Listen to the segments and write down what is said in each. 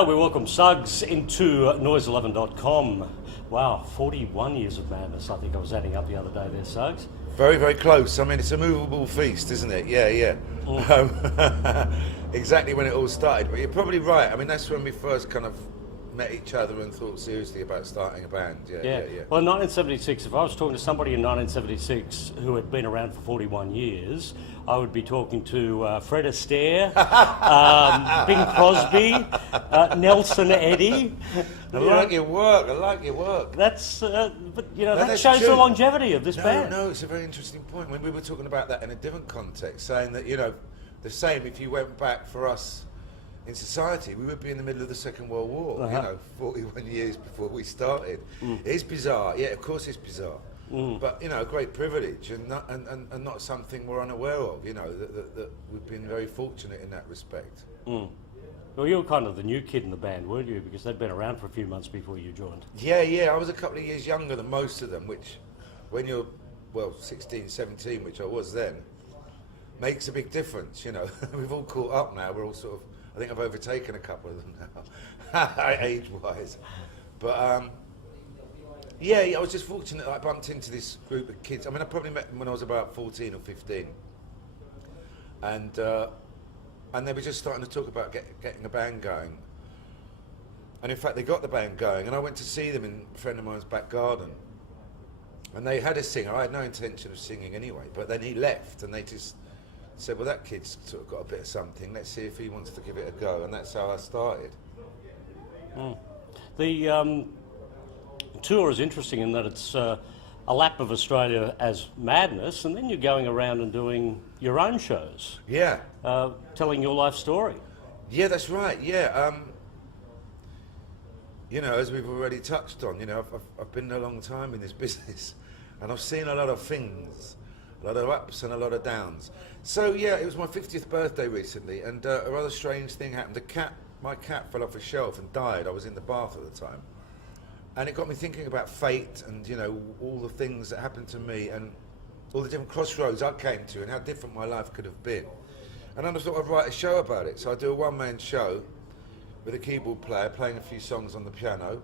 We welcome Suggs into noise11.com. Wow, 41 years of madness. I think I was adding up the other day there, Suggs. Very, very close. I mean, it's a movable feast, isn't it? Yeah. Exactly when it all started. But you're probably right. I mean, that's when we first kind of met each other and thought seriously about starting a band. Yeah. Well, in 1976, if I was talking to somebody in 1976 who had been around for 41 years, I would be talking to Fred Astaire, Bing Crosby, Nelson Eddy. I like your work. That's, but you know, that that's shows true. the longevity of this band. No, it's a very interesting point. When we were talking about that in a different context, saying that, you know, the same if you went back for us in society, we would be in the middle of the Second World War, you know, 41 years before we started. It's bizarre, yeah, of course it's bizarre. But, you know, a great privilege and not something we're unaware of, you know, that we've been very fortunate in that respect. Well, you were kind of the new kid in the band, weren't you? Because they'd been around for a few months before you joined. Yeah, I was a couple of years younger than most of them, which, when you're, 16, 17, which I was then, makes a big difference, you know. We've all caught up now, we're all sort of, I think I've overtaken a couple of them now, age-wise. But, yeah, I was just fortunate that I bumped into this group of kids. I mean, I probably met them when I was about 14 or 15. And they were just starting to talk about getting a band going. And in fact, they got the band going, and I went to see them in a friend of mine's back garden. And they had a singer. I had no intention of singing anyway, but then he left, and they just said, well, that kid's sort of got a bit of something. Let's see if he wants to give it a go. And that's how I started. The tour is interesting in that it's a lap of Australia as madness, and then you're going around and doing your own shows. Yeah. Telling your life story. Yeah, that's right. Yeah. You know, as we've already touched on, you know, I've been a long time in this business, and I've seen a lot of things, a lot of ups and a lot of downs. So yeah, it was my 50th birthday recently, and a rather strange thing happened. My cat fell off a shelf and died. I was in the bath at the time, and it got me thinking about fate and, you know, all the things that happened to me and all the different crossroads I came to and how different my life could have been. And then I thought I'd write a show about it. So I do a one-man show with a keyboard player playing a few songs on the piano,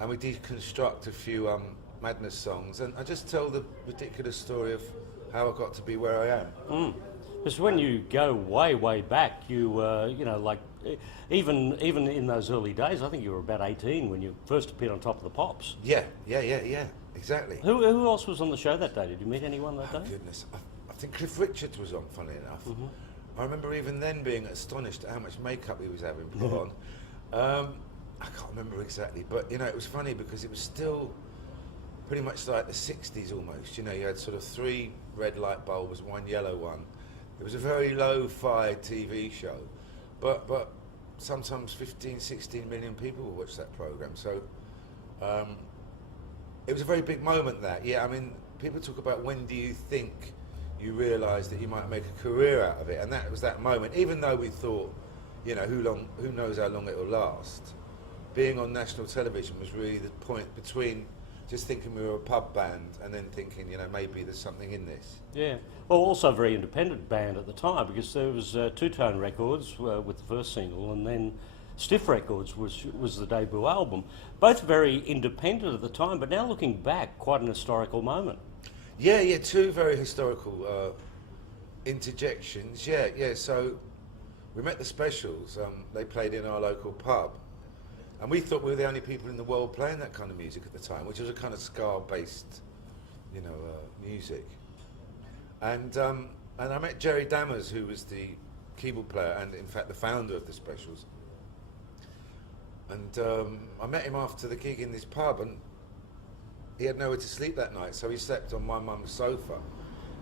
and we deconstruct a few madness songs, and I just tell the ridiculous story of how I got to be where I am. Because when you go way back, you you know, like even in those early days, I think you were about 18 when you first appeared on Top of the Pops. Yeah, exactly. Who else was on the show that day? Did you meet anyone that day? Goodness, I think Cliff Richards was on, funny enough. I remember even then being astonished at how much makeup he was having put on. I can't remember exactly, but, you know, it was funny because it was still pretty much like the 60s almost. You know, you had sort of 3 red light bulbs, 1 yellow one. It was a very lo-fi TV show, but sometimes 15, 16 million people would watch that program. So it was a very big moment, that. Yeah, I mean, people talk about when do you think you realise that you might make a career out of it, and that was that moment. Even though we thought, you know, who knows how long it will last, being on national television was really the point between just thinking we were a pub band and then thinking, you know, maybe there's something in this. Yeah. Well, also a very independent band at the time, because there was Two Tone Records with the first single, and then Stiff Records was the debut album. Both very independent at the time, but now looking back, quite an historical moment. Yeah, 2 very historical interjections. Yeah. So we met the Specials. They played in our local pub, and we thought we were the only people in the world playing that kind of music at the time, which was a kind of ska-based, you know, music. And I met Jerry Dammers, who was the keyboard player and, in fact, the founder of the Specials. And I met him after the gig in this pub, and he had nowhere to sleep that night, so he slept on my mum's sofa.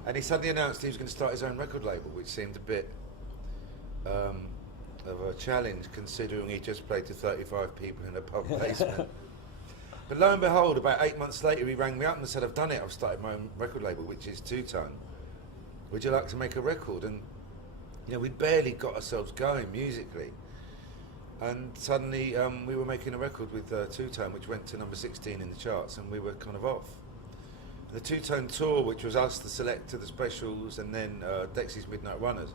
And he suddenly announced he was going to start his own record label, which seemed a bit of a challenge, considering he just played to 35 people in a pub basement. But lo and behold, about 8 months later, he rang me up and said, I've done it, I've started my own record label, which is Two Tone. Would you like to make a record? And, you know, we'd barely got ourselves going musically. And suddenly we were making a record with Two Tone, which went to number 16 in the charts, and we were kind of off. The Two Tone tour, which was us, the Selector, the Specials, and then Dexy's Midnight Runners,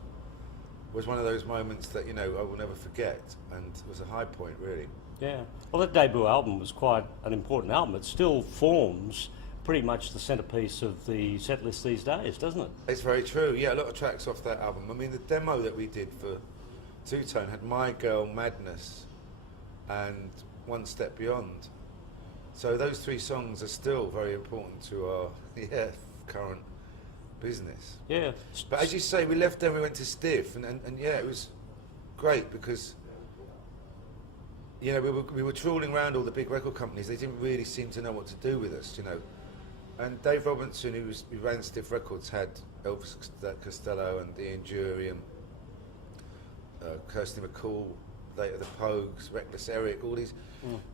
was one of those moments that, you know, I will never forget, and was a high point, really. Yeah. Well, that debut album was quite an important album. It still forms pretty much the centrepiece of the set list these days, doesn't it? It's very true. Yeah, a lot of tracks off that album. I mean, the demo that we did for Two Tone had My Girl, Madness, and One Step Beyond. So those three songs are still very important to our current business. Yeah. But as you say, we left there and we went to Stiff, and yeah, it was great because, you know, we were trawling around all the big record companies. They didn't really seem to know what to do with us, you know. And Dave Robinson, who ran Stiff Records, had Elvis Costello and Ian Dury and Kirsty McCall, later the Pogues, Reckless Eric, all these.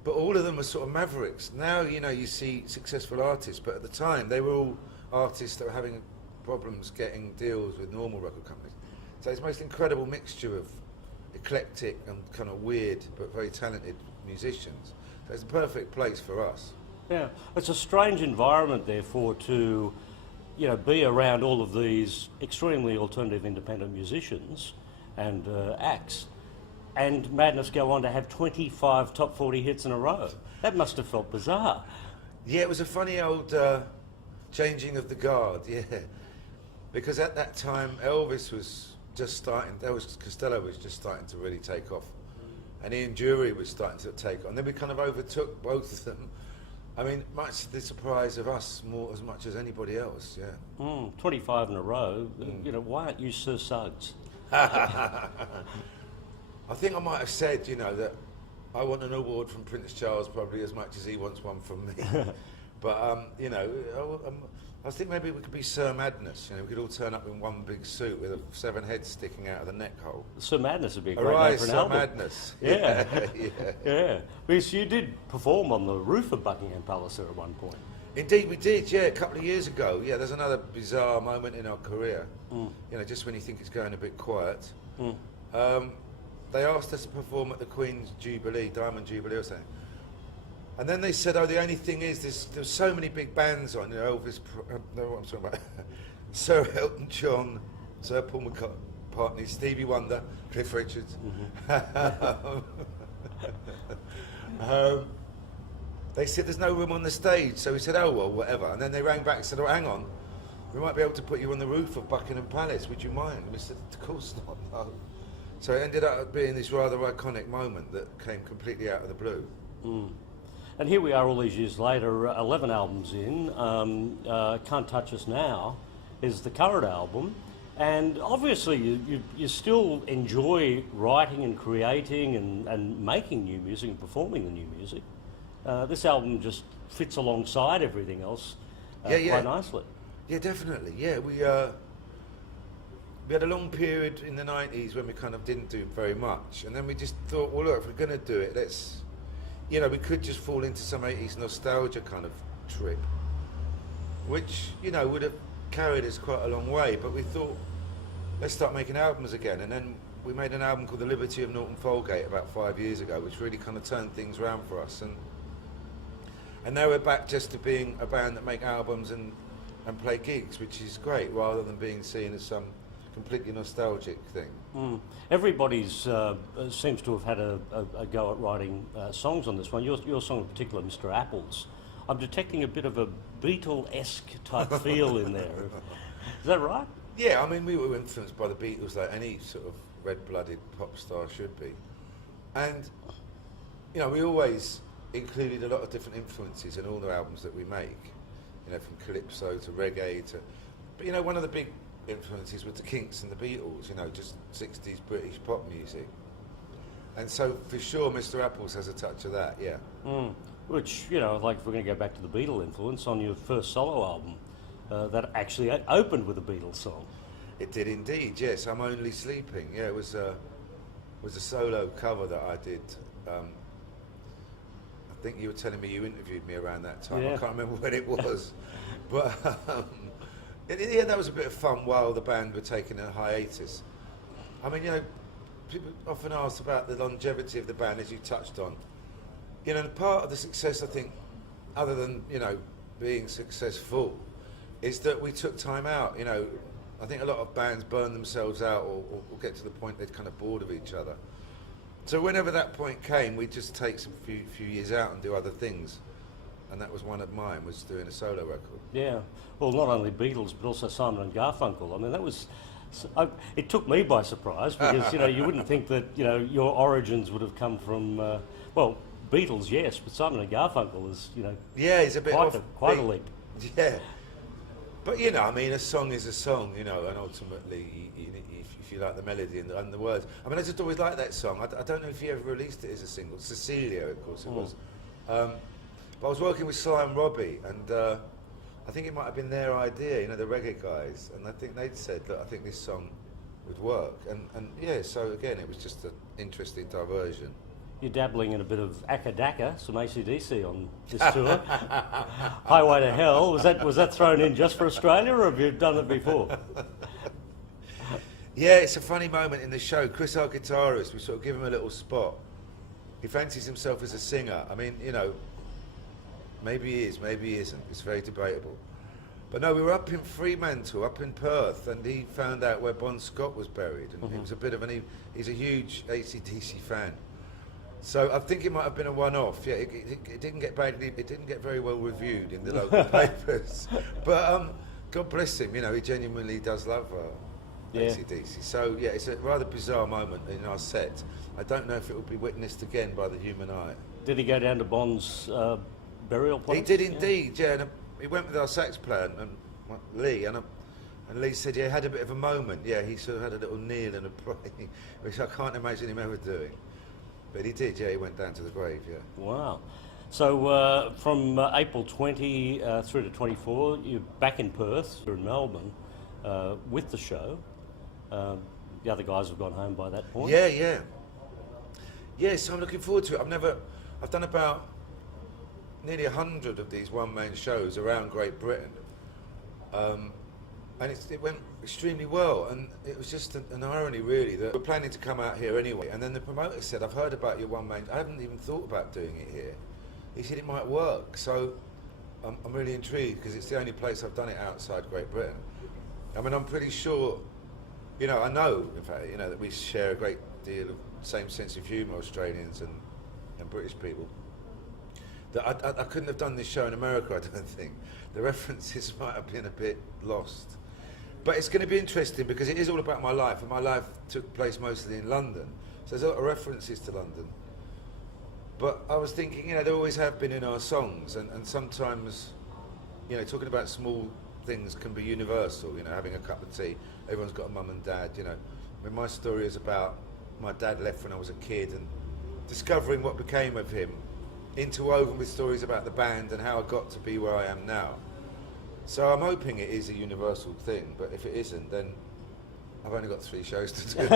But all of them were sort of mavericks. Now, you know, you see successful artists, but at the time they were all artists that were having problems getting deals with normal record companies. So it's the most incredible mixture of eclectic and kind of weird but very talented musicians. So it's the perfect place for us. Yeah, it's a strange environment, therefore, to, you know, be around all of these extremely alternative independent musicians and acts, and Madness go on to have 25 top 40 hits in a row. That must have felt bizarre. Yeah, it was a funny old changing of the guard, yeah. Because at that time, Elvis was just starting, Costello was just starting to really take off. And Ian Dury was starting to take on. Then we kind of overtook both of them. I mean, much to the surprise of us, as much as anybody else, yeah. 25 in a row. You know, why aren't you Sir Suggs? I think I might have said, you know, that I want an award from Prince Charles probably as much as he wants one from me. But, you know, I think maybe we could be Sir Madness. You know, we could all turn up in one big suit with 7 heads sticking out of the neck hole. Sir Madness would be a great name Arise, for an Sir album. Madness. Yeah. Yeah. Yeah. Because you did perform on the roof of Buckingham Palace there at one point. Indeed, we did, yeah, a couple of years ago. Yeah, there's another bizarre moment in our career. You know, just when you think it's going a bit quiet. They asked us to perform at the Queen's Jubilee, Diamond Jubilee or something. And then they said, oh, the only thing is there's so many big bands on, you know, Elvis, know what I'm talking about, Sir Elton John, Sir Paul McCartney, Stevie Wonder, Cliff Richards. They said there's no room on the stage, so we said, oh, well, whatever. And then they rang back and said, oh, hang on, we might be able to put you on the roof of Buckingham Palace, would you mind? And we said, of course not, no. So it ended up being this rather iconic moment that came completely out of the blue. And here we are all these years later, 11 albums in. Can't Touch Us Now is the current album. And obviously you still enjoy writing and creating and making new music and performing the new music. This album just fits alongside everything else quite nicely. Yeah, definitely. Yeah, we had a long period in the 90s when we kind of didn't do very much. And then we just thought, well, look, if we're going to do it, let's... You know, we could just fall into some 80s nostalgia kind of trip, which, you know, would have carried us quite a long way. But we thought, let's start making albums again. And then we made an album called The Liberty of Norton Folgate about 5 years ago, which really kind of turned things around for us. And now we're back just to being a band that make albums and play gigs, which is great, rather than being seen as some completely nostalgic thing. Everybody's seems to have had a go at writing songs on this one. Your song in particular, Mr. Apples, I'm detecting a bit of a Beatle-esque type feel in there. Is that right? Yeah, I mean, we were influenced by the Beatles like any sort of red-blooded pop star should be. And, you know, we always included a lot of different influences in all the albums that we make. You know, from calypso to reggae to... But, you know, one of the big influences with the Kinks and the Beatles, you know, just 60s British pop music. And so for sure Mr. Apples has a touch of that, yeah. Which, you know, like if we're going to go back to the Beatle influence on your first solo album, that actually opened with a Beatles song. It did indeed, yes. I'm Only Sleeping. Yeah, it was a solo cover that I did. I think you were telling me you interviewed me around that time. Yeah. I can't remember when it was. But yeah, that was a bit of fun while the band were taking a hiatus. I mean, you know, people often ask about the longevity of the band, as you touched on. You know, part of the success, I think, other than, you know, being successful, is that we took time out. You know, I think a lot of bands burn themselves out or get to the point they're kind of bored of each other. So whenever that point came, we'd just take some few years out and do other things. And that was one of mine, was doing a solo record. Yeah. Well, not only Beatles, but also Simon and Garfunkel. I mean, that was... it took me by surprise because, you wouldn't think that, your origins would have come from, well, Beatles, yes, but Simon and Garfunkel is, Yeah, it's a bit quite a leap. Yeah. But, a song is a song, and ultimately, if you like the melody and the words. I mean, I just always liked that song. I don't know if he ever released it as a single. Cecilia, of course, it was. But I was working with Sly and Robbie, and I think it might have been their idea, the reggae guys, and I think they'd said that I think this song would work. And yeah, so again, it was just an interesting diversion. You're dabbling in a bit of Akadaka, some AC/DC on this tour. Highway to Hell, was that thrown in just for Australia, or have you done it before? Yeah, it's a funny moment in the show. Chris, our guitarist, we sort of give him a little spot. He fancies himself as a singer. I mean, maybe he is, maybe he isn't. It's very debatable. But no, we were up in Fremantle, up in Perth, and he found out where Bon Scott was buried. And it was a bit of he's a huge AC/DC fan. So I think it might have been a one-off. Yeah, it didn't get very well reviewed in the local papers. But God bless him, he genuinely does love AC/DC. So yeah, it's a rather bizarre moment in our set. I don't know if it will be witnessed again by the human eye. Did he go down to Bond's burial place? He did indeed, yeah. And he went with our sax player, and Lee, and Lee said, yeah, he had a bit of a moment. Yeah, he sort of had a little kneel and a pray, which I can't imagine him ever doing. But he did, yeah, he went down to the grave, yeah. Wow. So from April 20 through to 24, you're back in Perth, you're in Melbourne with the show. The other guys have gone home by that point. Yeah. Yeah, so I'm looking forward to it. I've done about nearly 100 of these one-man shows around Great Britain. And it went extremely well, and it was just an irony, really, that we're planning to come out here anyway. And then the promoter said, I've heard about your one-man, I haven't even thought about doing it here. He said it might work, so I'm really intrigued, because it's the only place I've done it outside Great Britain. I mean, I'm pretty sure, I know, in fact, that we share a great deal of same sense of humour, Australians and British people. That I couldn't have done this show in America, I don't think. The references might have been a bit lost. But it's going to be interesting because it is all about my life, and my life took place mostly in London. So there's a lot of references to London. But I was thinking, there always have been in our songs, and sometimes, talking about small things can be universal, having a cup of tea. Everyone's got a mum and dad, I mean, my story is about my dad left when I was a kid and discovering what became of him, interwoven with stories about the band and how I got to be where I am now. So I'm hoping it is a universal thing, but if it isn't, then I've only got 3 shows to do.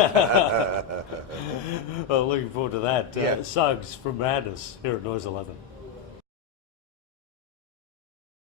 Well, looking forward to that. Yeah. Suggs from Madness here at Noise 11.